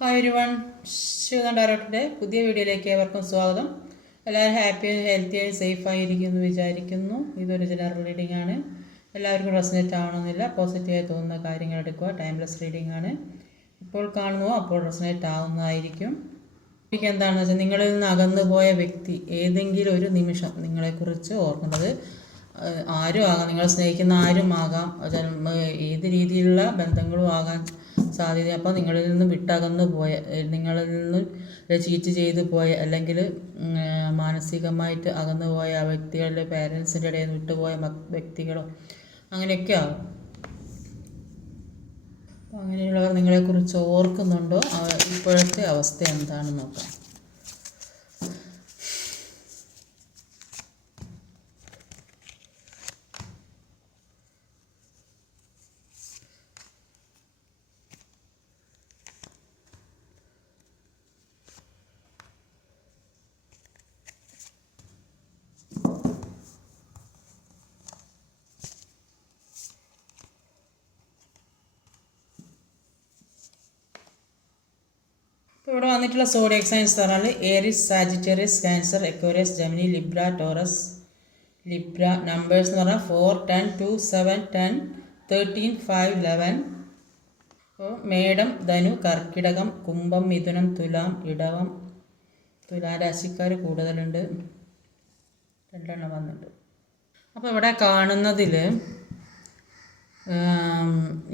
Hi everyone, ശിവദാൻ ഡയറക്ടറുടെ പുതിയ വീഡിയോയിലേക്ക് ഏവർക്കും സ്വാഗതം. എല്ലാവരും ഹാപ്പിയും ഹെൽത്തിയായും സേഫായിരിക്കുമെന്ന് വിചാരിക്കുന്നു. ഇതൊരു ജനറൽ റീഡിംഗ് ആണ്. എല്ലാവർക്കും റെസനേറ്റ് ആവണമെന്നില്ല. പോസിറ്റീവായി തോന്നുന്ന കാര്യങ്ങൾ എടുക്കുക. ടൈംലെസ് റീഡിംഗ് ആണ്. ഇപ്പോൾ കാണുന്നുവോ അപ്പോൾ റെസനേറ്റ് ആവുന്നതായിരിക്കും. എനിക്ക് എന്താണെന്ന് വെച്ചാൽ, നിങ്ങളിൽ നിന്ന് അകന്നു പോയ വ്യക്തി ഏതെങ്കിലും ഒരു നിമിഷം നിങ്ങളെക്കുറിച്ച് ഓർക്കുന്നത് ആരും ആകാം, നിങ്ങൾ സ്നേഹിക്കുന്ന ആരും ആകാം, ഏത് രീതിയിലുള്ള ബന്ധങ്ങളും ആകാൻ സാധ്യത. അപ്പോൾ നിങ്ങളിൽ നിന്ന് വിട്ടകന്നു പോയ, നിങ്ങളിൽ നിന്ന് ചീറ്റ് ചെയ്തു പോയ, അല്ലെങ്കിൽ മാനസികമായിട്ട് അകന്നു പോയ ആ വ്യക്തികളുടെ പേരൻസിൻ്റെ ഇടയിൽ നിന്ന് വിട്ടുപോയ വ്യക്തികളോ അങ്ങനെയൊക്കെ ആകും. അപ്പോൾ അങ്ങനെയുള്ളവർ നിങ്ങളെക്കുറിച്ച് ഓർക്കുന്നുണ്ടോ? ഇപ്പോഴത്തെ അവസ്ഥ എന്താണെന്ന് നോക്കാം. ഇപ്പോൾ ഇവിടെ വന്നിട്ടുള്ള സോഡിയക് സൈൻസ് പറഞ്ഞാൽ Aries, Sagittarius, Cancer, Aquarius, Gemini, Libra, Taurus. Libra numbers എന്ന് പറഞ്ഞാൽ 4, 10, 2, 7, 10, 13, 5, 11. അപ്പോൾ മേടം, ധനു, കർക്കിടകം, കുംഭം, മിഥുനം, തുലാം, ഇടവം. തുലാം രാശിക്കാർ കൂടുതലുണ്ട്, 2 എണ്ണം വന്നിട്ടുണ്ട്. അപ്പോൾ ഇവിടെ കാണുന്നതിൽ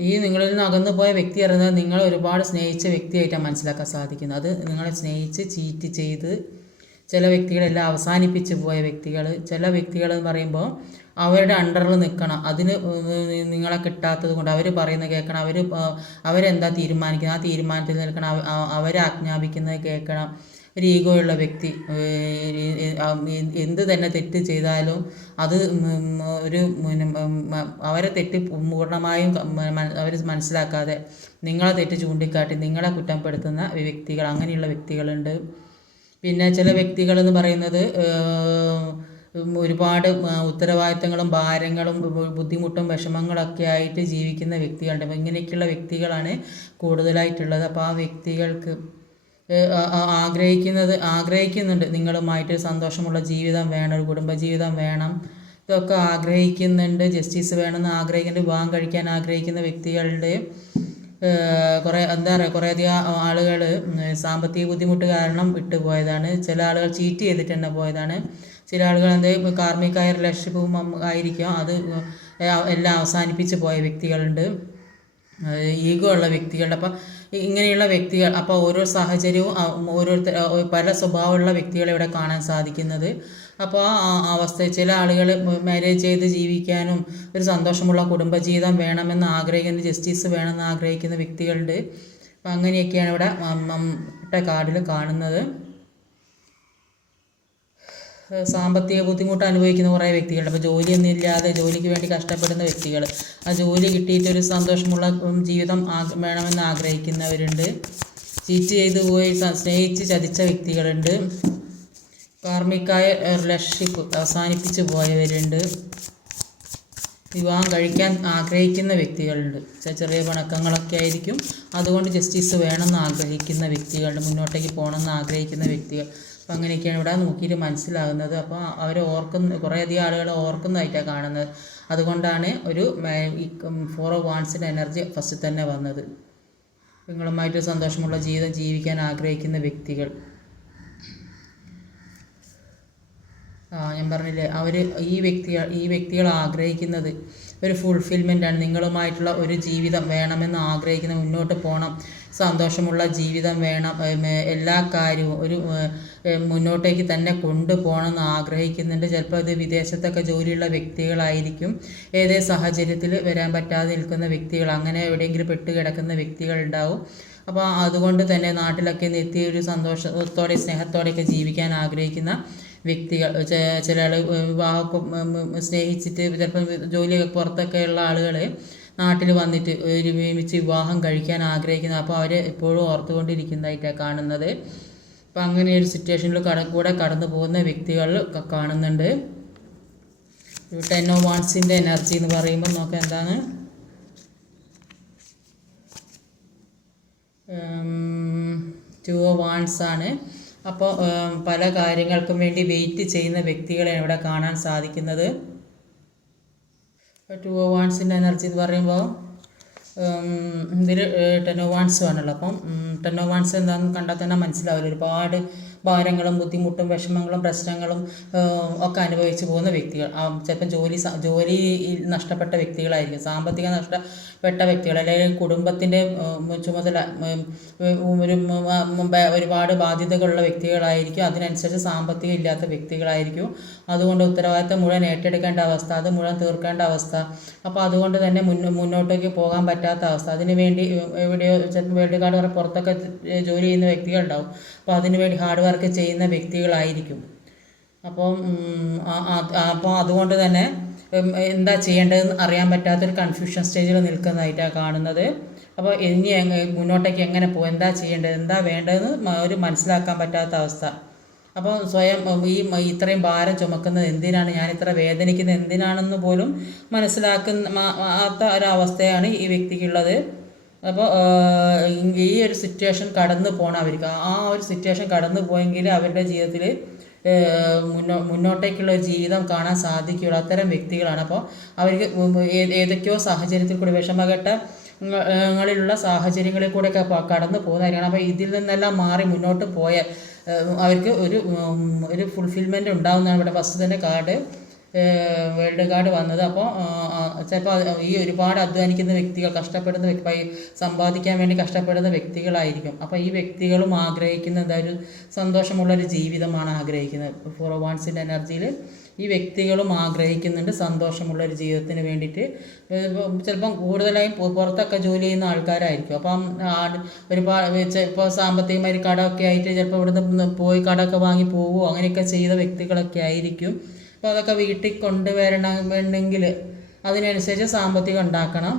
ഈ നിങ്ങളിൽ നിന്ന് അകന്നു പോയ വ്യക്തി അറിയുന്നത് നിങ്ങൾ ഒരുപാട് സ്നേഹിച്ച വ്യക്തിയായിട്ടാണ് മനസ്സിലാക്കാൻ സാധിക്കുന്നത്. അത് നിങ്ങളെ സ്നേഹിച്ച് ചീറ്റ് ചെയ്ത് ചില വ്യക്തികളെല്ലാം അവസാനിപ്പിച്ച് പോയ വ്യക്തികൾ. ചില വ്യക്തികളെന്ന് പറയുമ്പോൾ അവരുടെ അണ്ടറിൽ നിൽക്കണം, അതിന് നിങ്ങളെ കിട്ടാത്തത് കൊണ്ട് അവർ പറയുന്നത് കേൾക്കണം, അവരെന്താ തീരുമാനിക്കുന്നത് ആ തീരുമാനത്തിൽ നിൽക്കണം, അവരെ ആജ്ഞാപിക്കുന്നത് കേൾക്കണം. ഒരു ഈഗോ ഉള്ള വ്യക്തി എന്ത് തന്നെ തെറ്റ് ചെയ്താലും അത് ഒരു അവരെ തെറ്റ് പൂർണ്ണമായും അവർ മനസ്സിലാക്കാതെ നിങ്ങളെ തെറ്റ് ചൂണ്ടിക്കാട്ടി നിങ്ങളെ കുറ്റപ്പെടുത്തുന്ന വ്യക്തികൾ, അങ്ങനെയുള്ള വ്യക്തികളുണ്ട്. പിന്നെ ചില വ്യക്തികളെന്ന് പറയുന്നത് ഒരുപാട് ഉത്തരവാദിത്തങ്ങളും ഭാരങ്ങളും ബുദ്ധിമുട്ടും വിഷമങ്ങളൊക്കെ ആയിട്ട് ജീവിക്കുന്ന വ്യക്തികളുണ്ട്. അപ്പോൾ ഇങ്ങനെയൊക്കെയുള്ള വ്യക്തികളാണ് കൂടുതലായിട്ടുള്ളത്. അപ്പോൾ ആ വ്യക്തികൾക്ക് ആഗ്രഹിക്കുന്നുണ്ട് നിങ്ങളുമായിട്ട് സന്തോഷമുള്ള ജീവിതം വേണം, ഒരു കുടുംബജീവിതം വേണം, ഇതൊക്കെ ആഗ്രഹിക്കുന്നുണ്ട്. ജസ്റ്റിസ് വേണമെന്ന് ആഗ്രഹിക്കുന്നുണ്ട്. വിവാഹം കഴിക്കാൻ ആഗ്രഹിക്കുന്ന വ്യക്തികളുടെ കുറേയധികം ആളുകൾ സാമ്പത്തിക ബുദ്ധിമുട്ട് കാരണം വിട്ടുപോയതാണ്. ചില ആളുകൾ ചീറ്റ് ചെയ്തിട്ട് തന്നെ പോയതാണ്. ചില ആളുകൾ കാർമികമായ റിലേഷൻഷിപ്പും ആയിരിക്കും, അത് എല്ലാം അവസാനിപ്പിച്ച് പോയ വ്യക്തികളുണ്ട്, ഈഗോ ഉള്ള വ്യക്തികളുടെ. അപ്പം ഇങ്ങനെയുള്ള വ്യക്തികൾ, അപ്പോൾ ഓരോ സാഹചര്യവും പല സ്വഭാവമുള്ള വ്യക്തികളെ ഇവിടെ കാണാൻ സാധിക്കുന്നത്. അപ്പോൾ ആ അവസ്ഥ ചില ആളുകൾ മാരേജ് ചെയ്ത് ജീവിക്കാനും ഒരു സന്തോഷമുള്ള കുടുംബജീവിതം വേണമെന്ന് ആഗ്രഹിക്കുന്ന, ജസ്റ്റിസ് വേണമെന്ന് ആഗ്രഹിക്കുന്ന വ്യക്തികളുണ്ട്. അപ്പം അങ്ങനെയൊക്കെയാണ് ഇവിടെ കാർഡിൽ കാണുന്നത്. സാമ്പത്തിക ബുദ്ധിമുട്ട് അനുഭവിക്കുന്ന കുറേ വ്യക്തികളുണ്ട്. അപ്പോൾ ജോലിയൊന്നും ഇല്ലാതെ ജോലിക്ക് വേണ്ടി കഷ്ടപ്പെടുന്ന വ്യക്തികൾ, ആ ജോലി കിട്ടിയിട്ടൊരു സന്തോഷമുള്ള ജീവിതം വേണമെന്ന് ആഗ്രഹിക്കുന്നവരുണ്ട്. ചീറ്റ് ചെയ്തു പോയി സ്നേഹിച്ച് ചതിച്ച വ്യക്തികളുണ്ട്. കാർമികമായ റിലേഷൻഷിപ്പ് അവസാനിപ്പിച്ച് പോയവരുണ്ട്. വിവാഹം കഴിക്കാൻ ആഗ്രഹിക്കുന്ന വ്യക്തികളുണ്ട്. ചെറിയ പിണക്കങ്ങളൊക്കെ ആയിരിക്കും, അതുകൊണ്ട് ജസ്റ്റിസ് വേണമെന്ന് ആഗ്രഹിക്കുന്ന വ്യക്തികളുണ്ട്. മുന്നോട്ടേക്ക് പോകണമെന്ന് ആഗ്രഹിക്കുന്ന വ്യക്തികൾ. അപ്പം അങ്ങനെയൊക്കെയാണ് ഇവിടെ നോക്കിയിട്ട് മനസ്സിലാകുന്നത്. അപ്പോൾ അവർ കുറേയധികം ആളുകൾ ഓർക്കുന്നതായിട്ടാണ് കാണുന്നത്. അതുകൊണ്ടാണ് ഒരു 4 ഓഫ് വാൻസിൻ്റെ എനർജി ഫസ്റ്റ് തന്നെ വന്നത്. നിങ്ങളുമായിട്ട് സന്തോഷമുള്ള ജീവിതം ജീവിക്കാൻ ആഗ്രഹിക്കുന്ന വ്യക്തികൾ. ഞാൻ പറഞ്ഞില്ലേ, ഈ വ്യക്തികൾ ആഗ്രഹിക്കുന്നത് ഒരു ഫുൾഫിൽമെൻ്റാണ്. നിങ്ങളുമായിട്ടുള്ള ഒരു ജീവിതം വേണമെന്ന് ആഗ്രഹിക്കുന്ന, മുന്നോട്ട് പോകണം, സന്തോഷമുള്ള ജീവിതം വേണം, എല്ലാ കാര്യവും ഒരു മുന്നോട്ടേക്ക് തന്നെ കൊണ്ടുപോകണമെന്ന് ആഗ്രഹിക്കുന്നുണ്ട്. ചിലപ്പോൾ അത് വിദേശത്തൊക്കെ ജോലിയുള്ള വ്യക്തികളായിരിക്കും, ഏതേ സാഹചര്യത്തിൽ വരാൻ പറ്റാതെ നിൽക്കുന്ന വ്യക്തികൾ, അങ്ങനെ എവിടെയെങ്കിലും പെട്ട് കിടക്കുന്ന വ്യക്തികളുണ്ടാവും. അപ്പോൾ അതുകൊണ്ട് തന്നെ നാട്ടിലൊക്കെ എത്തി ഒരു സന്തോഷത്തോടെ സ്നേഹത്തോടെയൊക്കെ ജീവിക്കാൻ ആഗ്രഹിക്കുന്ന വ്യക്തികൾ. ചില ആൾ വിവാഹമൊക്കെ സ്നേഹിച്ചിട്ട് ചിലപ്പോൾ ജോലിയൊക്കെ പുറത്തൊക്കെ ഉള്ള ആളുകൾ നാട്ടിൽ വന്നിട്ട് ഒരുമിച്ച് വിവാഹം കഴിക്കാൻ ആഗ്രഹിക്കുന്നത്. അപ്പോൾ അവർ എപ്പോഴും ഓർത്തുകൊണ്ടിരിക്കുന്നതായിട്ടാണ് കാണുന്നത്. അപ്പോൾ അങ്ങനെ ഒരു സിറ്റുവേഷനിൽ കൂടെ കടന്നു പോകുന്ന വ്യക്തികൾ കാണുന്നുണ്ട്. 10 ഓഫ് വാൻസിൻ്റെ എനർജി എന്ന് പറയുമ്പോൾ നോക്കാം എന്താണ്. ടു ഓഫ് വാൻസ് ആണ്. അപ്പോൾ പല കാര്യങ്ങൾക്കും വേണ്ടി വെയിറ്റ് ചെയ്യുന്ന വ്യക്തികളെ ഇവിടെ കാണാൻ സാധിക്കുന്നത്. ടു ഓഫ് വാൻസിൻ്റെ എനർജി എന്ന് പറയുമ്പോൾ ഇതിൽ 10 ഓഫ് വാൻസ് ആണല്ലോ. അപ്പം 10 ഓഫ് വാൻസ് എന്താണെന്ന് കണ്ടാൽ തന്നെ മനസ്സിലാവില്ല. ഒരുപാട് ഭാരങ്ങളും ബുദ്ധിമുട്ടും വിഷമങ്ങളും പ്രശ്നങ്ങളും ഒക്കെ അനുഭവിച്ച് പോകുന്ന വ്യക്തികൾ. ചിലപ്പോൾ ജോലി നഷ്ടപ്പെട്ട വ്യക്തികളായിരിക്കും, സാമ്പത്തികം നഷ്ടപ്പെട്ട വ്യക്തികൾ, അല്ലെങ്കിൽ കുടുംബത്തിൻ്റെ ചുമതല ഒരുപാട് ബാധ്യതകളുള്ള വ്യക്തികളായിരിക്കും. അതിനനുസരിച്ച് സാമ്പത്തികം ഇല്ലാത്ത വ്യക്തികളായിരിക്കും. അതുകൊണ്ട് ഉത്തരവാദിത്തം മുഴുവൻ ഏറ്റെടുക്കേണ്ട അവസ്ഥ, അത് മുഴുവൻ തീർക്കേണ്ട അവസ്ഥ. അപ്പോൾ അതുകൊണ്ട് തന്നെ മുന്നോട്ടേക്ക് പോകാൻ പറ്റാത്ത അവസ്ഥ. അതിനുവേണ്ടി എവിടെയോ ചിലപ്പോൾ വേൾഡ് കാർഡ് വരെ പുറത്തൊക്കെ ജോലി ചെയ്യുന്ന വ്യക്തികളുണ്ടാവും. അപ്പോൾ അതിനുവേണ്ടി ഹാർഡ് വർക്ക് ചെയ്യുന്ന വ്യക്തികളായിരിക്കും. അപ്പോൾ അതുകൊണ്ട് തന്നെ എന്താ ചെയ്യേണ്ടതെന്ന് അറിയാൻ പറ്റാത്തൊരു കൺഫ്യൂഷൻ സ്റ്റേജിൽ നിൽക്കുന്നതായിട്ടാണ് കാണുന്നത്. അപ്പോൾ ഇനി മുന്നോട്ടേക്ക് എങ്ങനെ പോകും, എന്താ ചെയ്യേണ്ടത്, എന്താ വേണ്ടതെന്ന് ഒരു മനസ്സിലാക്കാൻ പറ്റാത്ത അവസ്ഥ. അപ്പോൾ സ്വയം ഇത്രയും ഭാരം ചുമക്കുന്നത് എന്തിനാണ്, ഞാൻ ഇത്ര വേദനിക്കുന്നത് എന്തിനാണെന്ന് പോലും മനസ്സിലാക്കാത്ത ഒരവസ്ഥയാണ് ഈ വ്യക്തിക്കുള്ളത്. അപ്പോൾ ഈ ഒരു സിറ്റുവേഷൻ കടന്നു പോകണം അവർക്ക്. ആ ഒരു സിറ്റുവേഷൻ കടന്നു പോയെങ്കിൽ അവരുടെ ജീവിതത്തിൽ മുന്നോട്ടേക്കുള്ള ഒരു ജീവിതം കാണാൻ സാധിക്കുകയുള്ളൂ. അത്തരം വ്യക്തികളാണ്. അപ്പോൾ അവർക്ക് ഏതൊക്കെയോ സാഹചര്യത്തിൽ കൂടി വിഷമഘട്ടങ്ങളിലുള്ള സാഹചര്യങ്ങളിൽ കൂടെയൊക്കെ കടന്നു പോകുന്നതായിരിക്കണം. അപ്പോൾ ഇതിൽ നിന്നെല്ലാം മാറി മുന്നോട്ട് പോയാൽ അവർക്ക് ഒരു ഫുൾഫിൽമെൻ്റ് ഉണ്ടാകുന്നതാണ് ഇവിടെ ഫസ്റ്റ് തന്നെ കാർഡ്, വേൾഡ് കാർഡ് വന്നത്. അപ്പോൾ ചിലപ്പോൾ ഈ ഒരുപാട് അധ്വാനിക്കുന്ന വ്യക്തികൾ, സമ്പാദിക്കാൻ വേണ്ടി കഷ്ടപ്പെടുന്ന വ്യക്തികളായിരിക്കും. അപ്പോൾ ഈ വ്യക്തികളും ആഗ്രഹിക്കുന്ന ഒരു സന്തോഷമുള്ളൊരു ജീവിതമാണ് ആഗ്രഹിക്കുന്നത്. 4 ഓഫ് വാൻസിൻ്റെ എനർജിയിൽ ഈ വ്യക്തികളും ആഗ്രഹിക്കുന്നുണ്ട് സന്തോഷമുള്ളൊരു ജീവിതത്തിന് വേണ്ടിയിട്ട്. ചിലപ്പം കൂടുതലായും പുറത്തൊക്കെ ജോലി ചെയ്യുന്ന ആൾക്കാരായിരിക്കും. അപ്പം ഒരുപാട് ഇപ്പോൾ സാമ്പത്തികമായി കടമൊക്കെ ആയിട്ട് ചിലപ്പോൾ ഇവിടുന്ന് പോയി കടമൊക്കെ വാങ്ങി പോവുമോ അങ്ങനെയൊക്കെ ചെയ്ത വ്യക്തികളൊക്കെ ആയിരിക്കും. അപ്പോൾ അതൊക്കെ വീട്ടിൽ കൊണ്ടുവരണമെങ്കിൽ അതിനനുസരിച്ച് സാമ്പത്തികം ഉണ്ടാക്കണം.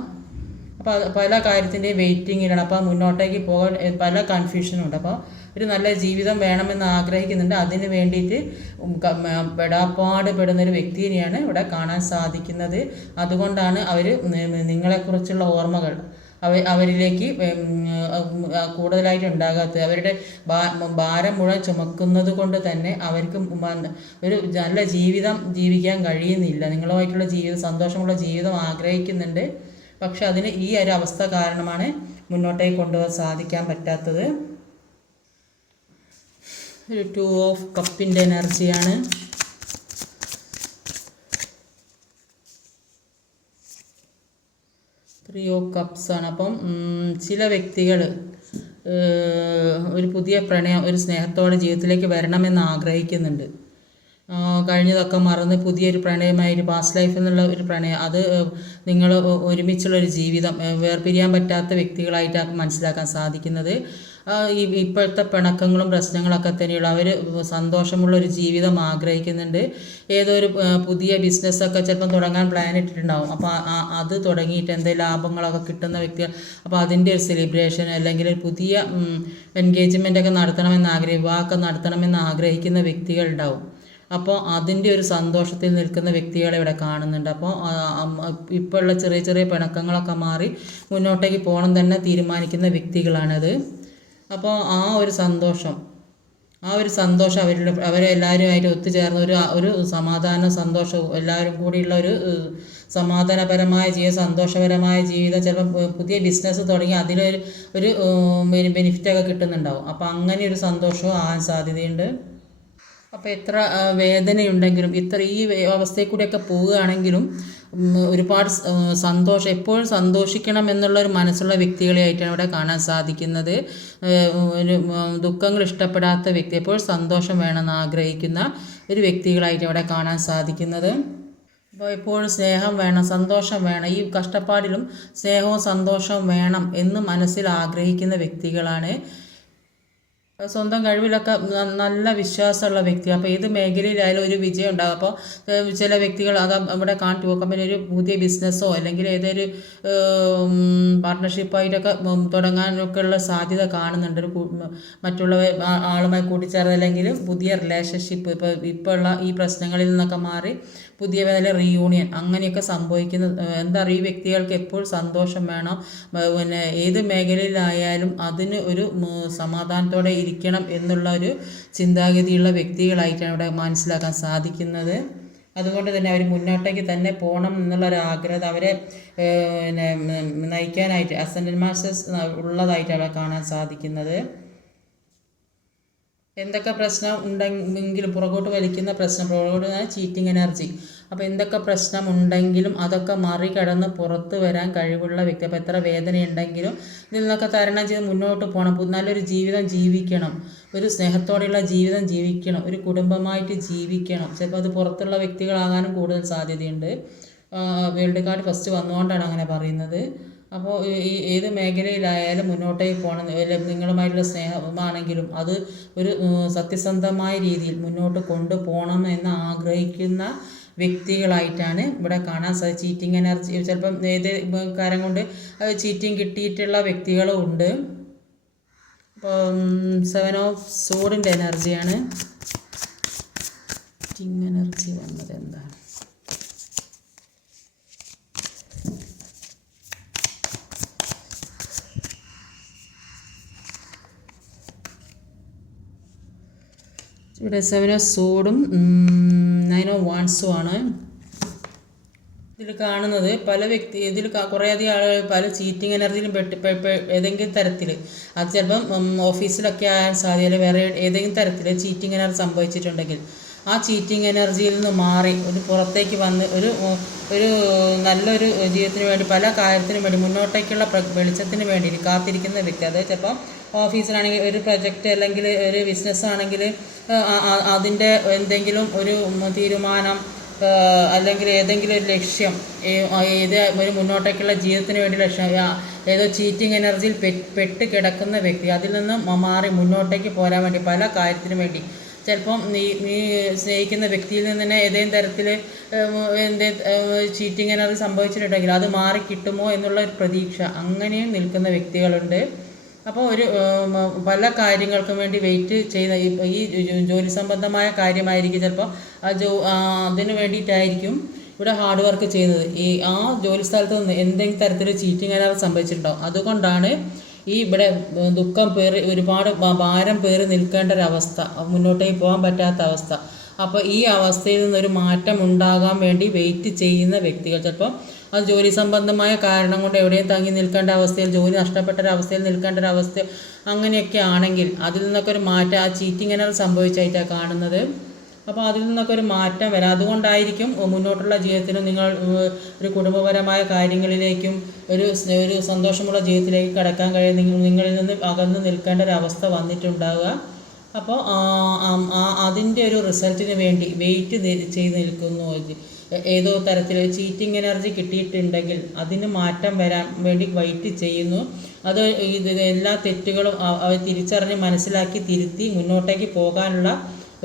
അപ്പോൾ പല കാര്യത്തിൻ്റെയും വെയിറ്റിങ്ങിലാണ്. അപ്പോൾ മുന്നോട്ടേക്ക് പോകാൻ പല കൺഫ്യൂഷനുണ്ട്. അപ്പോൾ ഒരു നല്ല ജീവിതം വേണമെന്ന് ആഗ്രഹിക്കുന്നുണ്ട്. അതിന് വേണ്ടിയിട്ട് പെടാപ്പാട് പെടുന്നൊരു വ്യക്തിയെയാണ് ഇവിടെ കാണാൻ സാധിക്കുന്നത്. അതുകൊണ്ടാണ് അവർ നിങ്ങളെക്കുറിച്ചുള്ള ഓർമ്മകൾ അവരിലേക്ക് കൂടുതലായിട്ട് ഉണ്ടാകാത്തത്. അവരുടെ ഭാരം മുഴുവൻ ചുമക്കുന്നത് കൊണ്ട് തന്നെ അവർക്ക് ഒരു നല്ല ജീവിതം ജീവിക്കാൻ കഴിയുന്നില്ല. നിങ്ങളുമായിട്ടുള്ള ജീവിതം, സന്തോഷമുള്ള ജീവിതം ആഗ്രഹിക്കുന്നുണ്ട്. പക്ഷെ അതിന് ഈ ഒരു അവസ്ഥ കാരണമാണ് മുന്നോട്ടേക്ക് കൊണ്ടുപോകാൻ സാധിക്കാൻ പറ്റാത്തത്. ഒരു 2 ഓഫ് കപ്പിൻ്റെ എനർജിയാണ്. ത്രീ ഓഫ് കപ്സ് ആണ്. അപ്പം ചില വ്യക്തികൾ ഒരു പുതിയ പ്രണയം, ഒരു സ്നേഹത്തോടെ ജീവിതത്തിലേക്ക് വരണമെന്ന് ആഗ്രഹിക്കുന്നുണ്ട്. കഴിഞ്ഞതൊക്കെ മറന്ന് പുതിയൊരു പ്രണയമായിട്ട് പാസ്റ്റ് ലൈഫിൽ നിന്നുള്ള ഒരു പ്രണയം, അത് നിങ്ങൾ ഒരുമിച്ചുള്ളൊരു ജീവിതം, വേർപിരിയാൻ പറ്റാത്ത വ്യക്തികളായിട്ടാണ് മനസ്സിലാക്കാൻ സാധിക്കുന്നത്. ഇപ്പോഴത്തെ പിണക്കങ്ങളും പ്രശ്നങ്ങളൊക്കെ തന്നെയുള്ള അവർ സന്തോഷമുള്ളൊരു ജീവിതം ആഗ്രഹിക്കുന്നുണ്ട്. ഏതൊരു പുതിയ ബിസിനസ്സൊക്കെ ചിലപ്പം തുടങ്ങാൻ പ്ലാൻ ഇട്ടിട്ടുണ്ടാവും. അപ്പോൾ അത് തുടങ്ങിയിട്ട് എന്തെങ്കിലും ലാഭങ്ങളൊക്കെ കിട്ടുന്ന വ്യക്തികൾ, അപ്പോൾ അതിൻ്റെ ഒരു സെലിബ്രേഷൻ അല്ലെങ്കിൽ ഒരു പുതിയ എൻഗേജ്മെൻ്റൊക്കെ വിവാഹമൊക്കെ നടത്തണമെന്ന് ആഗ്രഹിക്കുന്ന വ്യക്തികളുണ്ടാവും. അപ്പോൾ അതിൻ്റെ ഒരു സന്തോഷത്തിൽ നിൽക്കുന്ന വ്യക്തികളെ ഇവിടെ കാണുന്നുണ്ട്. അപ്പോൾ ഇപ്പോൾ ഉള്ള ചെറിയ ചെറിയ പിണക്കങ്ങളൊക്കെ മാറി മുന്നോട്ടേക്ക് പോകണം തന്നെ തീരുമാനിക്കുന്ന വ്യക്തികളാണത്. അപ്പോൾ ആ ഒരു സന്തോഷം അവരെല്ലാവരുമായിട്ട് ഒത്തുചേർന്ന് ഒരു സന്തോഷവും എല്ലാവരും കൂടിയുള്ള ഒരു സമാധാനപരമായ ജീവിതം, സന്തോഷപരമായ ജീവിതം, ചിലപ്പോൾ പുതിയ ബിസിനസ് തുടങ്ങി അതിലൊരു ബെനിഫിറ്റൊക്കെ കിട്ടുന്നുണ്ടാവും. അപ്പോൾ അങ്ങനെ ഒരു സന്തോഷവും ആകാൻ സാധ്യതയുണ്ട്. അപ്പോൾ എത്ര വേദനയുണ്ടെങ്കിലും ഈ അവസ്ഥയിൽ കൂടെയൊക്കെ പോവുകയാണെങ്കിലും ഒരുപാട് എപ്പോഴും സന്തോഷിക്കണം എന്നുള്ളൊരു മനസ്സുള്ള വ്യക്തികളെയായിട്ടാണ് ഇവിടെ കാണാൻ സാധിക്കുന്നത്. ഒരു ദുഃഖങ്ങൾ ഇഷ്ടപ്പെടാത്ത വ്യക്തി, എപ്പോഴും സന്തോഷം വേണമെന്ന് ആഗ്രഹിക്കുന്ന ഒരു വ്യക്തികളായിട്ട് ഇവിടെ കാണാൻ സാധിക്കുന്നത്. അപ്പോൾ എപ്പോഴും സ്നേഹം വേണം, സന്തോഷം വേണം, ഈ കഷ്ടപ്പാടിലും സ്നേഹവും സന്തോഷവും വേണം എന്ന് മനസ്സിൽ ആഗ്രഹിക്കുന്ന വ്യക്തികളാണ്. സ്വന്തം കഴിവിലൊക്കെ നല്ല വിശ്വാസമുള്ള വ്യക്തി. അപ്പോൾ ഏത് മേഖലയിലായാലും ഒരു വിജയം ഉണ്ടാകും. അപ്പോൾ ചില വ്യക്തികൾ അത് ഇവിടെ കാണിച്ചു നോക്കാൻ പറ്റും, ഒരു പുതിയ ബിസിനസ്സോ അല്ലെങ്കിൽ ഏതൊരു പാർട്ട്ണർഷിപ്പായിട്ടൊക്കെ തുടങ്ങാനൊക്കെ ഉള്ള സാധ്യത കാണുന്നുണ്ട്. മറ്റുള്ള ആളുമായി കൂട്ടിച്ചേർന്ന് അല്ലെങ്കിൽ പുതിയ റിലേഷൻഷിപ്പ്, ഇപ്പോൾ ഉള്ള ഈ പ്രശ്നങ്ങളിൽ നിന്നൊക്കെ മാറി പുതിയ പോലെ റീയൂണിയൻ അങ്ങനെയൊക്കെ സംഭവിക്കുന്ന എന്താ പറയുക, ഈ വ്യക്തികൾക്ക് എപ്പോഴും സന്തോഷം വേണം. പിന്നെ ഏത് മേഖലയിലായാലും അതിന് ഒരു സമാധാനത്തോടെ ഇരിക്കണം എന്നുള്ള ഒരു ചിന്താഗതിയുള്ള വ്യക്തികളായിട്ടാണ് ഇവിടെ മനസ്സിലാക്കാൻ സാധിക്കുന്നത്. അതുകൊണ്ട് തന്നെ അവർ മുന്നോട്ടേക്ക് തന്നെ പോകണം എന്നുള്ളൊരു ആഗ്രഹം അവരെ പിന്നെ നയിക്കാനായിട്ട് അസെൻഡന്റ് മാസ്റ്റേഴ്സ് ഉള്ളതായിട്ട് അവിടെ കാണാൻ സാധിക്കുന്നത്. എന്തൊക്കെ പ്രശ്നം ഉണ്ടെങ്കിലും പുറകോട്ട് വലിക്കുന്ന പ്രശ്നം, പുറകോട്ട് ചീറ്റിംഗ് എനർജി. അപ്പോൾ എന്തൊക്കെ പ്രശ്നം ഉണ്ടെങ്കിലും അതൊക്കെ മറികടന്ന് പുറത്ത് വരാൻ കഴിവുള്ള വ്യക്തി. അപ്പോൾ എത്ര വേദനയുണ്ടെങ്കിലും ഇതിൽ നിന്നൊക്കെ തരണം ചെയ്ത് മുന്നോട്ട് പോകണം. നല്ലൊരു ജീവിതം ജീവിക്കണം, ഒരു സ്നേഹത്തോടെയുള്ള ജീവിതം ജീവിക്കണം, ഒരു കുടുംബമായിട്ട് ജീവിക്കണം. ചിലപ്പോൾ അത് പുറത്തുള്ള വ്യക്തികളാകാനും കൂടുതൽ സാധ്യതയുണ്ട്. വേൾഡ് കാർഡ് ഫസ്റ്റ് വന്നുകൊണ്ടാണ് അങ്ങനെ പറയുന്നത്. അപ്പോൾ ഈ ഏത് മേഖലയിലായാലും മുന്നോട്ടേക്ക് പോകണം. നിങ്ങളുമായിട്ടുള്ള സ്നേഹമാണെങ്കിലും അത് ഒരു സത്യസന്ധമായ രീതിയിൽ മുന്നോട്ട് കൊണ്ടുപോകണം എന്ന് ആഗ്രഹിക്കുന്ന വ്യക്തികളായിട്ടാണ് ഇവിടെ കാണാൻ സാധിച്ചത്. ചീറ്റിംഗ് എനർജി ചിലപ്പം ഏത് കാര്യം കൊണ്ട് ചീറ്റിംഗ് കിട്ടിയിട്ടുള്ള വ്യക്തികളും ഉണ്ട്. അപ്പം 7 ഓഫ് സോഡിൻ്റെ എനർജിയാണ്. ചീറ്റിംഗ് എനർജി വന്നത് എന്താണ്? ഇവിടെ 7 ഓഫ് സോഡും 9 ഓഫ് വാൻസും ആണ് ഇതിൽ കാണുന്നത്. ഇതിൽ കുറേയധികം ആളുകൾ പല ചീറ്റിംഗ് എനർജിയിലും ഏതെങ്കിലും തരത്തിൽ, അത് ചിലപ്പം ഓഫീസിലൊക്കെ ആയാൽ സാധ്യത, വേറെ ഏതെങ്കിലും തരത്തിൽ ചീറ്റിംഗ് എനർജി സംഭവിച്ചിട്ടുണ്ടെങ്കിൽ ആ ചീറ്റിംഗ് എനർജിയിൽ നിന്ന് മാറി ഒരു പുറത്തേക്ക് വന്ന് ഒരു നല്ലൊരു ജീവിതത്തിന് വേണ്ടി, പല കാര്യത്തിനും വേണ്ടി, മുന്നോട്ടേക്കുള്ള വെളിച്ചത്തിന് വേണ്ടി കാത്തിരിക്കുന്ന വ്യക്തി. അതായത് ചിലപ്പം ഓഫീസിലാണെങ്കിൽ ഒരു പ്രൊജക്റ്റ് അല്ലെങ്കിൽ ഒരു ബിസിനസ് ആണെങ്കിൽ അതിൻ്റെ എന്തെങ്കിലും ഒരു തീരുമാനം അല്ലെങ്കിൽ ഏതെങ്കിലും ഒരു ലക്ഷ്യം, ഒരു മുന്നോട്ടേക്കുള്ള ജീവിതത്തിന് വേണ്ടി ലക്ഷ്യം, ഏതോ ചീറ്റിംഗ് എനർജിയിൽ പെട്ട് കിടക്കുന്ന വ്യക്തി അതിൽ നിന്ന് മാറി മുന്നോട്ടേക്ക് പോരാൻ വേണ്ടി പല കാര്യത്തിനും വേണ്ടി, ചിലപ്പം നീ സ്നേഹിക്കുന്ന വ്യക്തിയിൽ നിന്ന് തന്നെ ഏതെങ്കിലും തരത്തിൽ ചീറ്റിംഗ് എനർജി സംഭവിച്ചിട്ടുണ്ടെങ്കിൽ അത് മാറി കിട്ടുമോ എന്നുള്ള ഒരു പ്രതീക്ഷ, അങ്ങനെയും നിൽക്കുന്ന വ്യക്തികളുണ്ട്. അപ്പോൾ പല കാര്യങ്ങൾക്കും വേണ്ടി വെയിറ്റ് ചെയ്യുന്ന ഈ ജോലി സംബന്ധമായ കാര്യമായിരിക്കും, ചിലപ്പോൾ അതിന് വേണ്ടിയിട്ടായിരിക്കും ഇവിടെ ഹാർഡ് വർക്ക് ചെയ്യുന്നത്. ആ ജോലി സ്ഥലത്ത് നിന്ന് എന്തെങ്കിലും തരത്തിൽ ചീറ്റിംഗ് എനർജി സംഭവിച്ചിട്ടുണ്ടോ, അതുകൊണ്ടാണ് ഇവിടെ ദുഃഖം ഒരുപാട് ഭാരം നിൽക്കേണ്ട ഒരവസ്ഥ, മുന്നോട്ടേക്ക് പോകാൻ പറ്റാത്ത അവസ്ഥ. അപ്പോൾ ഈ അവസ്ഥയിൽ നിന്നൊരു മാറ്റം ഉണ്ടാകാൻ വേണ്ടി വെയിറ്റ് ചെയ്യുന്ന വ്യക്തികൾ, ചിലപ്പോൾ അത് ജോലി സംബന്ധമായ കാരണം കൊണ്ട് എവിടെയും തങ്ങി നിൽക്കേണ്ട അവസ്ഥയിൽ, ജോലി നഷ്ടപ്പെട്ട ഒരവസ്ഥയിൽ നിൽക്കേണ്ട ഒരവസ്ഥ അങ്ങനെയൊക്കെ ആണെങ്കിൽ അതിൽ നിന്നൊക്കെ ഒരു മാറ്റം, ആ ചീറ്റിംഗ് എനർജി സംഭവിച്ചായിട്ടാണ് കാണുന്നത്. അപ്പോൾ അതിൽ നിന്നൊക്കെ ഒരു മാറ്റം വരാം. അതുകൊണ്ടായിരിക്കും മുന്നോട്ടുള്ള ജീവിതത്തിനും നിങ്ങൾ ഒരു കുടുംബപരമായ കാര്യങ്ങളിലേക്കും ഒരു സന്തോഷമുള്ള ജീവിതത്തിലേക്ക് കടക്കാൻ കഴിയും നിങ്ങളിൽ നിന്ന് അകന്ന് നിൽക്കേണ്ട ഒരവസ്ഥ വന്നിട്ടുണ്ടാവുക. അപ്പോൾ അതിൻ്റെ ഒരു റിസൾട്ടിന് വേണ്ടി വെയിറ്റ് ചെയ്ത് നിൽക്കുന്നു. ഏതോ തരത്തിൽ ചീറ്റിംഗ് എനർജി കിട്ടിയിട്ടുണ്ടെങ്കിൽ അതിന് മാറ്റം വരാൻ വേണ്ടി വെയിറ്റ് ചെയ്യുന്നു. അത് എല്ലാ തെറ്റുകളും തിരിച്ചറിഞ്ഞ് മനസ്സിലാക്കി തിരുത്തി മുന്നോട്ടേക്ക് പോകാനുള്ള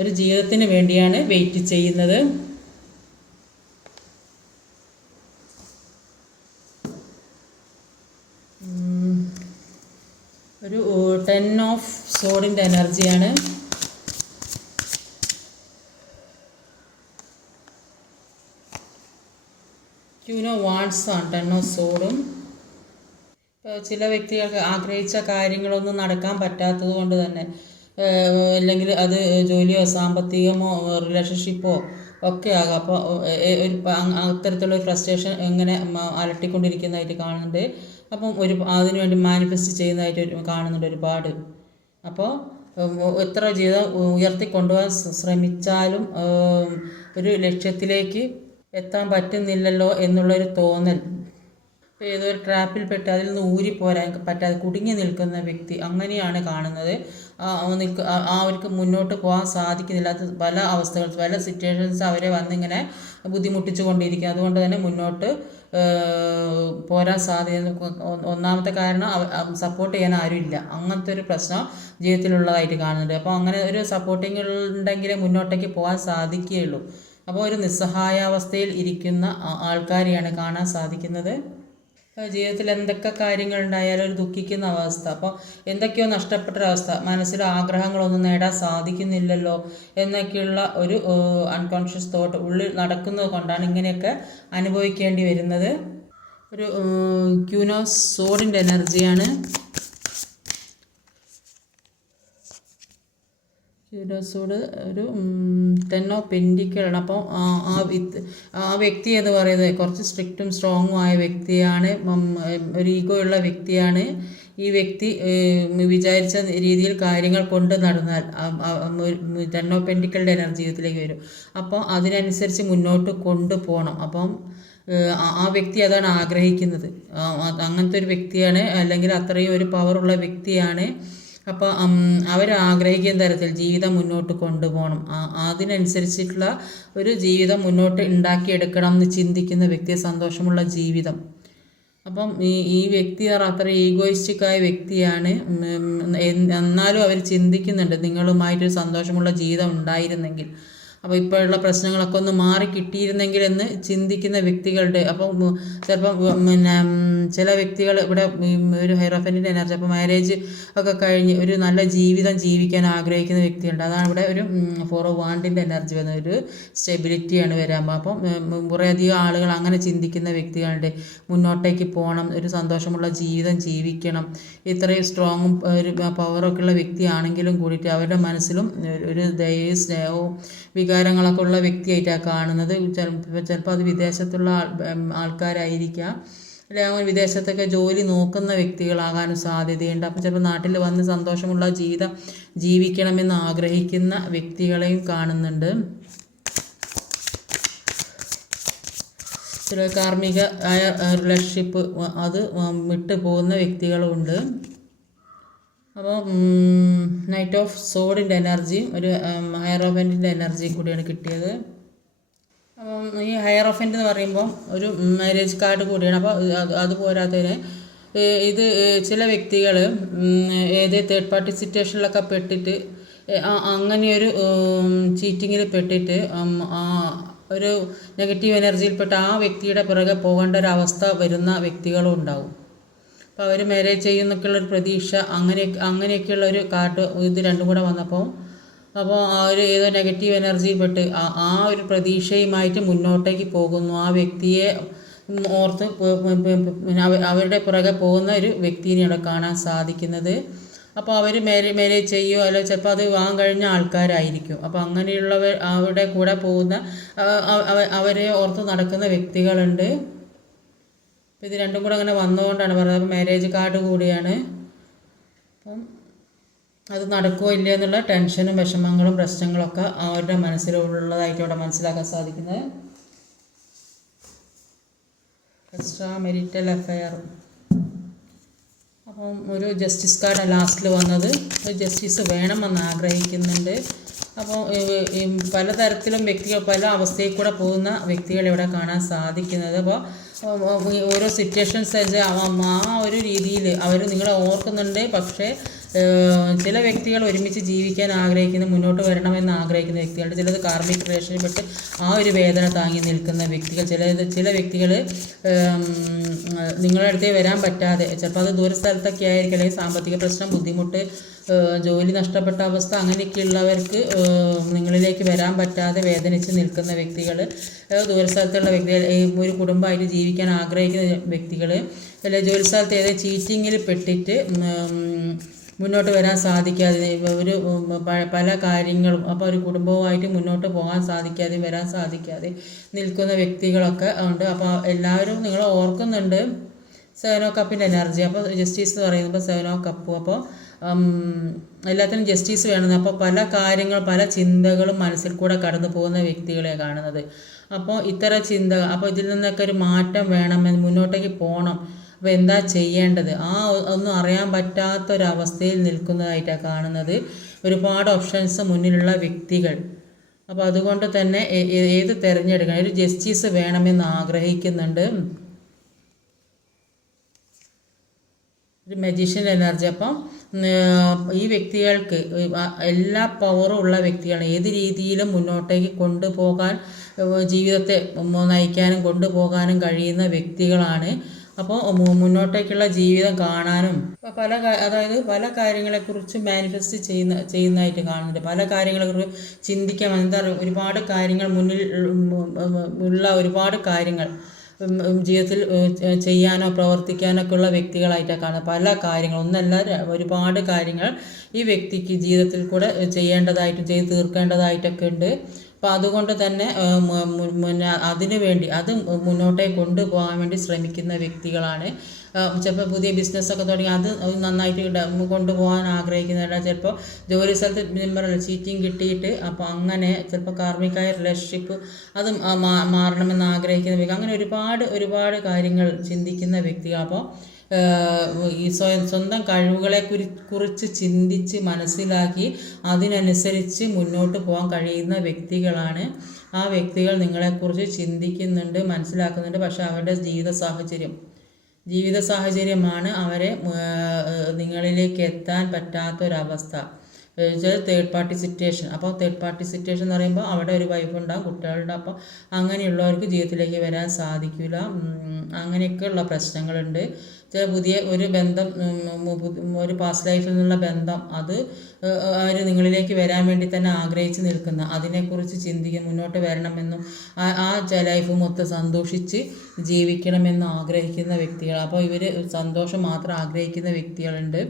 ഒരു ജീവിതത്തിന് വേണ്ടിയാണ് വെയിറ്റ് ചെയ്യുന്നത്. ഒരു 10 ഓഫ് സോഡിൻ്റെ എനർജിയാണ്. ക്യൂനോ വാൺസ് ആണ് 10 ഓഫ് സോഡും. ചില വ്യക്തികൾക്ക് ആഗ്രഹിച്ച കാര്യങ്ങളൊന്നും നടക്കാൻ പറ്റാത്തത് കൊണ്ട് തന്നെ, അല്ലെങ്കിൽ അത് ജോലിയോ സാമ്പത്തികമോ റിലേഷൻഷിപ്പോ ഒക്കെ ആകാം. അപ്പോൾ അത്തരത്തിലുള്ള ഫ്രസ്ട്രേഷൻ എങ്ങനെ അലട്ടിക്കൊണ്ടിരിക്കുന്നതായിട്ട് കാണുന്നുണ്ട്. അപ്പം അതിനുവേണ്ടി മാനിഫെസ്റ്റ് ചെയ്യുന്നതായിട്ട് കാണുന്നുണ്ട് ഒരുപാട്. അപ്പോൾ എത്ര ജീവിതം ഉയർത്തിക്കൊണ്ടുപോകാൻ ശ്രമിച്ചാലും ഒരു ലക്ഷ്യത്തിലേക്ക് എത്താൻ പറ്റുന്നില്ലല്ലോ എന്നുള്ളൊരു തോന്നൽ, ഏതൊരു ട്രാപ്പിൽപ്പെട്ട് അതിൽ നിന്ന് ഊരിപ്പോരാൻ പറ്റാതെ കുടുങ്ങി നിൽക്കുന്ന വ്യക്തി അങ്ങനെയാണ് കാണുന്നത്. അവർക്ക് മുന്നോട്ട് പോകാൻ സാധിക്കുന്നില്ല. അത് പല അവസ്ഥകൾ, പല സിറ്റുവേഷൻസ് അവരെ വന്നിങ്ങനെ ബുദ്ധിമുട്ടിച്ചു കൊണ്ടിരിക്കുക. അതുകൊണ്ട് തന്നെ മുന്നോട്ട് പോരാൻ സാധ്യത, ഒന്നാമത്തെ കാരണം സപ്പോർട്ട് ചെയ്യാൻ ആരുമില്ല. അങ്ങനത്തെ ഒരു പ്രശ്നം ജീവിതത്തിലുള്ളതായിട്ട് കാണുന്നുണ്ട്. അപ്പോൾ അങ്ങനെ ഒരു സപ്പോർട്ടിങ് ഉണ്ടെങ്കിലേ മുന്നോട്ടേക്ക് പോകാൻ സാധിക്കുകയുള്ളൂ. അപ്പോൾ ഒരു നിസ്സഹായാവസ്ഥയിൽ ഇരിക്കുന്ന ആൾക്കാരെയാണ് കാണാൻ സാധിക്കുന്നത്. ജീവിതത്തിൽ എന്തൊക്കെ കാര്യങ്ങളുണ്ടായാലും ഒരു ദുഃഖിക്കുന്ന അവസ്ഥ, അപ്പോൾ എന്തൊക്കെയോ നഷ്ടപ്പെട്ടൊരവസ്ഥ, മനസ്സിൽ ആഗ്രഹങ്ങളൊന്നും നേടാൻ സാധിക്കുന്നില്ലല്ലോ എന്നൊക്കെയുള്ള ഒരു അൺകോൺഷ്യസ് തോട്ട് ഉള്ളിൽ നടക്കുന്നത് കൊണ്ടാണ് ഇങ്ങനെയൊക്കെ അനുഭവിക്കേണ്ടി വരുന്നത്. ഒരു ക്യൂൻ ഓഫ് സോഡിൻ്റെ എനർജിയാണ്. ക്യൂരിയോസോട് ഒരു 10 ഓഫ് പെൻറ്റിക്കിളാണ്. അപ്പോൾ ആ വ്യക്തി എന്ന് പറയുന്നത് കുറച്ച് സ്ട്രിക്റ്റും സ്ട്രോങ്ങും ആയ വ്യക്തിയാണ്, ഒരു ഈഗോ ഉള്ള വ്യക്തിയാണ്. ഈ വ്യക്തി വിചാരിച്ച രീതിയിൽ കാര്യങ്ങൾ കൊണ്ട് നടന്നാൽ 10 ഓഫ് പെൻറ്റിക്കിളുടെ എനർജി ജീവിതത്തിലേക്ക് വരും. അപ്പോൾ അതിനനുസരിച്ച് മുന്നോട്ട് കൊണ്ടുപോകണം. അപ്പം ആ വ്യക്തി അതാണ് ആഗ്രഹിക്കുന്നത്. അങ്ങനത്തെ ഒരു വ്യക്തിയാണ്, അല്ലെങ്കിൽ അത്രയും ഒരു പവറുള്ള വ്യക്തിയാണ്. അപ്പോൾ അവർ ആഗ്രഹിക്കുന്ന തരത്തിൽ ജീവിതം മുന്നോട്ട് കൊണ്ടുപോകണം, അതിനനുസരിച്ചിട്ടുള്ള ഒരു ജീവിതം മുന്നോട്ട് ഉണ്ടാക്കിയെടുക്കണം എന്ന് ചിന്തിക്കുന്ന വ്യക്തി, സന്തോഷമുള്ള ജീവിതം. അപ്പം ഈ വ്യക്തി അത്ര ഈഗോയിസ്റ്റിക്കായ വ്യക്തിയാണ്. എന്നാലും അവർ ചിന്തിക്കുന്നുണ്ട് നിങ്ങളുമായിട്ടൊരു സന്തോഷമുള്ള ജീവിതം ഉണ്ടായിരുന്നെങ്കിൽ, അപ്പോൾ ഇപ്പോഴുള്ള പ്രശ്നങ്ങളൊക്കെ ഒന്ന് മാറി കിട്ടിയിരുന്നെങ്കിൽ എന്ന് ചിന്തിക്കുന്ന വ്യക്തികളുടെ, അപ്പം ചിലപ്പം പിന്നെ ചില വ്യക്തികൾ ഇവിടെ ഒരു ഹൈറോഫൻറ്റിൻ്റെ എനർജി, അപ്പോൾ മാരേജ് ഒക്കെ കഴിഞ്ഞ് ഒരു നല്ല ജീവിതം ജീവിക്കാൻ ആഗ്രഹിക്കുന്ന വ്യക്തിയുണ്ട്. അതാണ് ഇവിടെ ഒരു 4 ഓഫ് വാണ്ടിൻ്റെ എനർജി വരുന്നത്, ഒരു സ്റ്റെബിലിറ്റിയാണ് വരാൻ. അപ്പം കുറേയധികം ആളുകൾ അങ്ങനെ ചിന്തിക്കുന്ന വ്യക്തികളുടെ, മുന്നോട്ടേക്ക് പോകണം, ഒരു സന്തോഷമുള്ള ജീവിതം ജീവിക്കണം, ഇത്രയും സ്ട്രോങ്ങും ഒരു പവറൊക്കെ ഉള്ള വ്യക്തിയാണെങ്കിലും കൂടിയിട്ട് അവരുടെ മനസ്സിലും ഒരു ദയയും സ്നേഹവും വികാരങ്ങളൊക്കെ ഉള്ള വ്യക്തിയായിട്ടാണ് കാണുന്നത്. ചിലപ്പോൾ അത് വിദേശത്തുള്ള ആൾക്കാരായിരിക്കാം, അല്ലെങ്കിൽ വിദേശത്തൊക്കെ ജോലി നോക്കുന്ന വ്യക്തികളാകാനും സാധ്യതയുണ്ട്. അപ്പോൾ ചിലപ്പോൾ നാട്ടിൽ വന്ന് സന്തോഷമുള്ള ജീവിതം ജീവിക്കണമെന്ന് ആഗ്രഹിക്കുന്ന വ്യക്തികളെയും കാണുന്നുണ്ട്. ചില കാർമ്മിക ആയ റിലേഷൻഷിപ്പ് അത് വിട്ടു പോകുന്ന വ്യക്തികളുമുണ്ട്. അപ്പോൾ നൈറ്റ് ഓഫ് സോഡിൻ്റെ എനർജിയും ഒരു ഹയറോഫൻറ്റിൻ്റെ എനർജിയും കൂടിയാണ് കിട്ടിയത്. അപ്പം ഈ ഹയറോഫൻറ്റ് എന്ന് പറയുമ്പോൾ ഒരു മാരേജ് കാർഡ് കൂടിയാണ്. അപ്പോൾ അത് പോരാത്തതിന് ഇത് ചില വ്യക്തികൾ ഏത് തേർഡ് പാർട്ടി സിറ്റുവേഷനിലൊക്കെ പെട്ടിട്ട് അങ്ങനെയൊരു ചീറ്റിങ്ങിൽ പെട്ടിട്ട് ഒരു നെഗറ്റീവ് എനർജിയിൽപ്പെട്ട് ആ വ്യക്തിയുടെ പിറകെ പോകേണ്ട ഒരു അവസ്ഥ വരുന്ന വ്യക്തികളും ഉണ്ടാവും. അപ്പോൾ അവർ മാരേജ് ചെയ്യുന്നൊക്കെയുള്ളൊരു പ്രതീക്ഷ, അങ്ങനെയൊക്കെയുള്ളൊരു കാർഡ് ഇത് രണ്ടും കൂടെ വന്നപ്പോൾ, അപ്പോൾ ആ ഒരു ഏതോ നെഗറ്റീവ് എനർജിയിൽപ്പെട്ട് ആ ഒരു പ്രതീക്ഷയുമായിട്ട് മുന്നോട്ടേക്ക് പോകുന്നു. ആ വ്യക്തിയെ ഓർത്ത് അവരുടെ പുറകെ പോകുന്ന ഒരു വ്യക്തിയെ ഇവിടെ കാണാൻ സാധിക്കുന്നത്. അപ്പോൾ അവർ മാരേജ് ചെയ്യുമോ, അല്ലെങ്കിൽ ചിലപ്പോൾ അത് വിവാഹം കഴിഞ്ഞ ആൾക്കാരായിരിക്കും. അപ്പോൾ അങ്ങനെയുള്ളവർ അവരുടെ കൂടെ പോകുന്ന അവരെ ഓർത്ത് നടക്കുന്ന വ്യക്തികളുണ്ട്. അപ്പോൾ ഇത് രണ്ടും കൂടെ അങ്ങനെ വന്നുകൊണ്ടാണ് പറയുന്നത്. മാരേജ് കാർഡ് കൂടിയാണ്. അപ്പം അത് നടക്കുമോ ഇല്ല എന്നുള്ള ടെൻഷനും വിഷമങ്ങളും പ്രശ്നങ്ങളൊക്കെ അവരുടെ മനസ്സിലുള്ളതായിട്ട് ഇവിടെ മനസ്സിലാക്കാൻ സാധിക്കുന്നത്. Extra marital affair. അപ്പം ഒരു ജസ്റ്റിസ് കാർഡ് ലാസ്റ്റിൽ വന്നത്, ഒരു ജസ്റ്റിസ് വേണമെന്ന് ആഗ്രഹിക്കുന്നുണ്ട്. അപ്പോൾ പലതരത്തിലും വ്യക്തികൾ പല അവസ്ഥയിൽ കൂടെ പോകുന്ന വ്യക്തികളെ ഇവിടെ കാണാൻ സാധിക്കുന്നത്. അപ്പോൾ ഓരോ സിറ്റുവേഷൻസ് ആ ഒരു രീതിയിൽ അവർ നിങ്ങളെ ഓർക്കുന്നുണ്ട്. പക്ഷേ ചില വ്യക്തികൾ ഒരുമിച്ച് ജീവിക്കാൻ ആഗ്രഹിക്കുന്ന, മുന്നോട്ട് വരണമെന്ന് ആഗ്രഹിക്കുന്ന വ്യക്തികളുണ്ട്. ചിലത് കാർമിക് റിലേഷനിൽപ്പെട്ട് ആ ഒരു വേദന താങ്ങി നിൽക്കുന്ന വ്യക്തികൾ. ചില വ്യക്തികൾ നിങ്ങളുടെ അടുത്തേ വരാൻ പറ്റാതെ, ചിലപ്പോൾ അത് ദൂരസ്ഥലത്തൊക്കെ ആയിരിക്കും, അല്ലെങ്കിൽ സാമ്പത്തിക പ്രശ്നം, ബുദ്ധിമുട്ട്, ജോലി നഷ്ടപ്പെട്ട അവസ്ഥ, അങ്ങനെയൊക്കെയുള്ളവർക്ക് നിങ്ങളിലേക്ക് വരാൻ പറ്റാതെ വേദനിച്ച് നിൽക്കുന്ന വ്യക്തികൾ, ദൂരസ്ഥലത്തുള്ള വ്യക്തികൾ, ഒരു കുടുംബമായിട്ട് ജീവിക്കാൻ ആഗ്രഹിക്കുന്ന വ്യക്തികൾ, അല്ലെങ്കിൽ ജോലിസ്ഥലത്ത് ഏതെങ്കിലും ചീറ്റിങ്ങിൽ പെട്ടിട്ട് മുന്നോട്ട് വരാൻ സാധിക്കാതെ, ഒരു പല കാര്യങ്ങളും, അപ്പോൾ ഒരു കുടുംബവുമായിട്ട് മുന്നോട്ട് പോകാൻ സാധിക്കാതെ, വരാൻ സാധിക്കാതെ നിൽക്കുന്ന വ്യക്തികളൊക്കെ ഉണ്ട്. അപ്പോൾ എല്ലാവരും നിങ്ങളെ ഓർക്കുന്നുണ്ട്. 7 ഓഫ് കപ്പിൻ്റെ എനർജി. അപ്പോൾ ജസ്റ്റിസ് എന്ന് പറയുമ്പോൾ 7 ഓഫ് കപ്പ്. അപ്പോൾ എല്ലാത്തിനും ജസ്റ്റിസ് വേണമെന്ന്. അപ്പോൾ പല കാര്യങ്ങൾ, പല ചിന്തകളും മനസ്സിൽ കൂടെ കടന്നു പോകുന്ന വ്യക്തികളെ കാണുന്നത്. അപ്പോൾ ഇത്തരം ചിന്തകൾ, അപ്പോൾ ഇതിൽ നിന്നൊക്കെ ഒരു മാറ്റം വേണമെന്ന്, മുന്നോട്ടേക്ക് പോകണം, അപ്പോൾ എന്താ ചെയ്യേണ്ടത്, ഒന്നും അറിയാൻ പറ്റാത്തൊരവസ്ഥയിൽ നിൽക്കുന്നതായിട്ടാണ് കാണുന്നത്. ഒരുപാട് ഓപ്ഷൻസ് മുന്നിലുള്ള വ്യക്തികൾ. അപ്പോൾ അതുകൊണ്ട് തന്നെ ഏത് തിരഞ്ഞെടുക്കണം, ഒരു ജസ്റ്റിസ് വേണമെന്ന് ആഗ്രഹിക്കുന്നുണ്ട്. ഒരു മജീഷ്യൻ എനർജി. അപ്പം ഈ വ്യക്തികൾക്ക് എല്ലാ പവറും ഉള്ള വ്യക്തികളാണ്. ഏത് രീതിയിലും മുന്നോട്ടേക്ക് കൊണ്ടുപോകാൻ, ജീവിതത്തെ നയിക്കാനും കൊണ്ടുപോകാനും കഴിയുന്ന വ്യക്തികളാണ്. അപ്പോൾ മുന്നോട്ടേക്കുള്ള ജീവിതം കാണാനും അതായത് പല കാര്യങ്ങളെക്കുറിച്ച് മാനിഫെസ്റ്റ് ചെയ്യുന്നതായിട്ട് കാണുന്നുണ്ട്. പല കാര്യങ്ങളെക്കുറിച്ച് ചിന്തിക്കാൻ എന്താ പറയുക, ഒരുപാട് കാര്യങ്ങൾ മുന്നിൽ ഉള്ള ഒരുപാട് കാര്യങ്ങൾ ജീവിതത്തിൽ ചെയ്യാനോ പ്രവർത്തിക്കാനോ ഒക്കെ ഉള്ള വ്യക്തികളായിട്ടാണ് കാണുന്നത്. പല കാര്യങ്ങൾ ഒന്നല്ല ഒരുപാട് കാര്യങ്ങൾ ഈ വ്യക്തിക്ക് ജീവിതത്തിൽ കൂടെ ചെയ്യേണ്ടതായിട്ടും ചെയ്ത് തീർക്കേണ്ടതായിട്ടൊക്കെ ഉണ്ട്. അപ്പോൾ അതുകൊണ്ട് തന്നെ അതിനു വേണ്ടി അത് മുന്നോട്ടേക്ക് കൊണ്ടുപോകാൻ വേണ്ടി ശ്രമിക്കുന്ന വ്യക്തികളാണ്. ചിലപ്പോൾ പുതിയ ബിസിനസ്സൊക്കെ തുടങ്ങി അത് നന്നായിട്ട് കൊണ്ടുപോകാൻ ആഗ്രഹിക്കുന്നവരാണ്. ചിലപ്പോൾ ജോലി സ്ഥലത്ത് പറയല്ലോ ചീറ്റിങ് കിട്ടിയിട്ട് അപ്പോൾ അങ്ങനെ ചിലപ്പോൾ കാർമികമായ റിലേഷൻഷിപ്പ് അത് മാറണമെന്ന് ആഗ്രഹിക്കുന്ന വ്യക്തി, അങ്ങനെ ഒരുപാട് കാര്യങ്ങൾ ചിന്തിക്കുന്ന വ്യക്തികൾ. അപ്പോൾ ഈ സ്വന്തം കഴിവുകളെ കുറിച്ച് ചിന്തിച്ച് മനസ്സിലാക്കി അതിനനുസരിച്ച് മുന്നോട്ട് പോകാൻ കഴിയുന്ന വ്യക്തികളാണ്. ആ വ്യക്തികൾ നിങ്ങളെക്കുറിച്ച് ചിന്തിക്കുന്നുണ്ട്, മനസ്സിലാക്കുന്നുണ്ട്. പക്ഷേ അവരുടെ ജീവിത സാഹചര്യമാണ് അവരെ നിങ്ങളിലേക്ക് എത്താൻ പറ്റാത്തൊരവസ്ഥ. Third party situation. അപ്പോൾ തേർഡ് പാർട്ടി സിറ്റുവേഷൻ എന്ന് പറയുമ്പോൾ അവിടെ ഒരു വൈഫ് ഉണ്ടാകും, കുട്ടികളുണ്ടാകും. അപ്പോൾ അങ്ങനെയുള്ളവർക്ക് ജീവിതത്തിലേക്ക് വരാൻ സാധിക്കില്ല. അങ്ങനെയൊക്കെയുള്ള പ്രശ്നങ്ങളുണ്ട്. ചില പുതിയ ഒരു ബന്ധം, ഒരു പാസ്റ്റ് ലൈഫിൽ നിന്നുള്ള ബന്ധം, അത് അവർ നിങ്ങളിലേക്ക് വരാൻ വേണ്ടി തന്നെ ആഗ്രഹിച്ച് നിൽക്കുന്ന, അതിനെക്കുറിച്ച് ചിന്തിക്കും, മുന്നോട്ട് വരണമെന്നും ആ ലൈഫ് മൊത്തം സന്തോഷിച്ച് ജീവിക്കണമെന്നും ആഗ്രഹിക്കുന്ന വ്യക്തികൾ. അപ്പോൾ ഇവർ സന്തോഷം മാത്രം ആഗ്രഹിക്കുന്ന വ്യക്തികളുണ്ട്.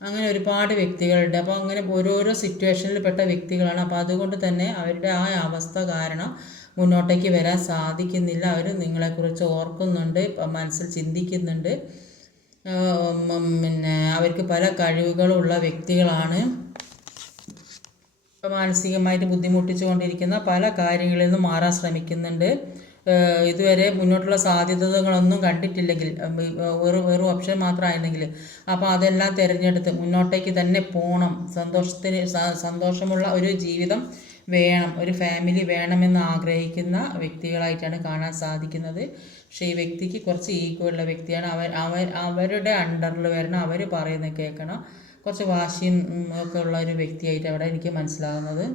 അങ്ങനെ ഒരുപാട് വ്യക്തികളുണ്ട്. അപ്പോൾ അങ്ങനെ ഓരോരോ സിറ്റുവേഷനിൽ പെട്ട വ്യക്തികളാണ്. അപ്പോൾ അതുകൊണ്ട് തന്നെ അവരുടെ ആ അവസ്ഥ കാരണം മുന്നോട്ടേക്ക് വരാൻ സാധിക്കുന്നില്ല. അവർ നിങ്ങളെക്കുറിച്ച് ഓർക്കുന്നുണ്ട്, മനസ്സിൽ ചിന്തിക്കുന്നുണ്ട്. പിന്നെ അവർക്ക് പല കഴിവുകളുള്ള വ്യക്തികളാണ്. ഇപ്പോൾ മാനസികമായിട്ട് ബുദ്ധിമുട്ടിച്ചു കൊണ്ടിരിക്കുന്ന പല കാര്യങ്ങളിൽ നിന്നും മാറാൻ ശ്രമിക്കുന്നുണ്ട്. ഇതുവരെ മുന്നോട്ടുള്ള സാധ്യതകളൊന്നും കണ്ടിട്ടില്ലെങ്കിൽ, വെറും ഓപ്ഷൻ മാത്രമായിരുന്നെങ്കിൽ, അപ്പോൾ അതെല്ലാം തിരഞ്ഞെടുത്ത് മുന്നോട്ടേക്ക് തന്നെ പോകണം, സന്തോഷമുള്ള ഒരു ജീവിതം വേണം, ഒരു ഫാമിലി വേണമെന്ന് ആഗ്രഹിക്കുന്ന വ്യക്തികളായിട്ടാണ് കാണാൻ സാധിക്കുന്നത്. പക്ഷേ ഈ വ്യക്തിക്ക് കുറച്ച് ഈഗോ ഉള്ള വ്യക്തിയാണ്. അവരുടെ അണ്ടറിൽ വരണം, അവർ പറയുന്നത് കേൾക്കണം. കുറച്ച് വാശിയും ഒക്കെ ഉള്ള ഒരു വ്യക്തിയായിട്ട് അവിടെ എനിക്ക് മനസ്സിലാകുന്നത്.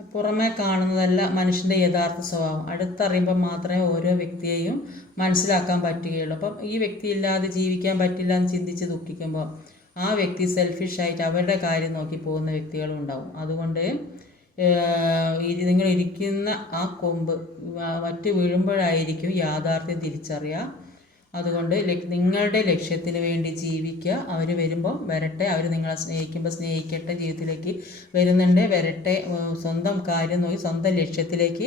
പുറമേ കാണുന്നതല്ല മനുഷ്യൻ്റെ യഥാർത്ഥ സ്വഭാവം. അടുത്തറിയുമ്പോൾ മാത്രമേ ഓരോ വ്യക്തിയെയും മനസ്സിലാക്കാൻ പറ്റുകയുള്ളൂ. അപ്പം ഈ വ്യക്തി ഇല്ലാതെ ജീവിക്കാൻ പറ്റില്ല എന്ന് ചിന്തിച്ച് ദുഃഖിക്കുമ്പോൾ ആ വ്യക്തി സെൽഫിഷായിട്ട് അവരുടെ കാര്യം നോക്കി പോകുന്ന വ്യക്തികളും ഉണ്ടാവും. അതുകൊണ്ട് നിങ്ങൾ ഇരിക്കുന്ന ആ കൊമ്പ് മറ്റ് വീഴുമ്പോഴായിരിക്കും യാഥാർത്ഥ്യം തിരിച്ചറിയുക. അതുകൊണ്ട് നിങ്ങളുടെ ലക്ഷ്യത്തിന് വേണ്ടി ജീവിക്കുക. അവർ വരുമ്പോൾ വരട്ടെ, അവർ നിങ്ങളെ സ്നേഹിക്കുമ്പോൾ സ്നേഹിക്കട്ടെ, ജീവിതത്തിലേക്ക് വരുന്നുണ്ട് വരട്ടെ, സ്വന്തം കാര്യം നോക്കി സ്വന്തം ലക്ഷ്യത്തിലേക്ക്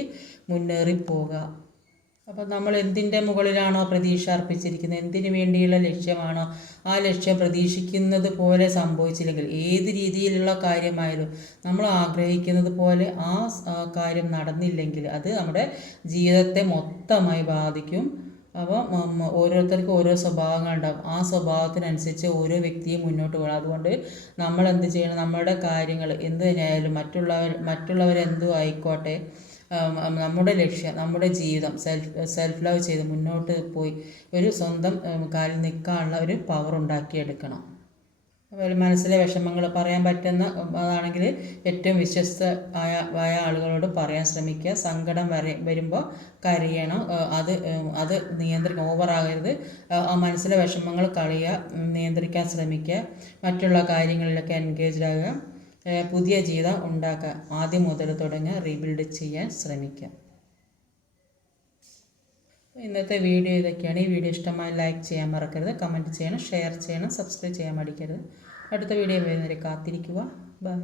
മുന്നേറിപ്പോവുക. അപ്പോൾ നമ്മൾ എന്തിൻ്റെ മുകളിലാണോ പ്രതീക്ഷ അർപ്പിച്ചിരിക്കുന്നത്, എന്തിനു വേണ്ടിയുള്ള ലക്ഷ്യമാണോ ആ ലക്ഷ്യം പ്രതീക്ഷിക്കുന്നത് പോലെ സംഭവിച്ചില്ലെങ്കിൽ, ഏത് രീതിയിലുള്ള കാര്യമായാലും നമ്മൾ ആഗ്രഹിക്കുന്നത് പോലെ ആ കാര്യം നടന്നില്ലെങ്കിൽ അത് നമ്മുടെ ജീവിതത്തെ മൊത്തമായി ബാധിക്കും. അപ്പോൾ ഓരോരുത്തർക്കും ഓരോ സ്വഭാവങ്ങളുണ്ടാകും. ആ സ്വഭാവത്തിനനുസരിച്ച് ഓരോ വ്യക്തിയും മുന്നോട്ട് പോകണം. അതുകൊണ്ട് നമ്മൾ എന്ത് ചെയ്യണം, നമ്മുടെ കാര്യങ്ങൾ എന്ത് തന്നെയായാലും മറ്റുള്ളവരെന്തും ആയിക്കോട്ടെ, നമ്മുടെ ലക്ഷ്യം, നമ്മുടെ ജീവിതം സെൽഫ് ലവ് ചെയ്ത് മുന്നോട്ട് പോയി ഒരു സ്വന്തം കാലിൽ നിൽക്കാനുള്ള ഒരു പവർ ഉണ്ടാക്കിയെടുക്കണം. അതുപോലെ മനസ്സിലെ വിഷമങ്ങൾ പറയാൻ പറ്റുന്ന അതാണെങ്കിൽ ഏറ്റവും വിശ്വസ്തമായ ആളുകളോട് പറയാൻ ശ്രമിക്കുക. സങ്കടം വരുമ്പോൾ കരയണം, അത് നിയന്ത്രിക്കണം, ഓവറാകരുത്. ആ മനസ്സിലെ വിഷമങ്ങൾ നിയന്ത്രിക്കാൻ ശ്രമിക്കുക. മറ്റുള്ള കാര്യങ്ങളിലൊക്കെ എൻഗേജ്ഡ് ആകുക. പുതിയ ജീവിതം ഉണ്ടാക്കുക. ആദ്യം മുതൽ തുടങ്ങുക, റീബിൽഡ് ചെയ്യാൻ ശ്രമിക്കുക. ഇന്നത്തെ വീഡിയോ ഇതൊക്കെയാണ്. ഈ വീഡിയോ ഇഷ്ടമായി ലൈക്ക് ചെയ്യാൻ മറക്കരുത്, കമൻറ്റ് ചെയ്യണം, ഷെയർ ചെയ്യണം, സബ്സ്ക്രൈബ് ചെയ്യാൻ മടിക്കരുത്. അടുത്ത വീഡിയോ വരുന്നവരെ കാത്തിരിക്കുക. ബൈ.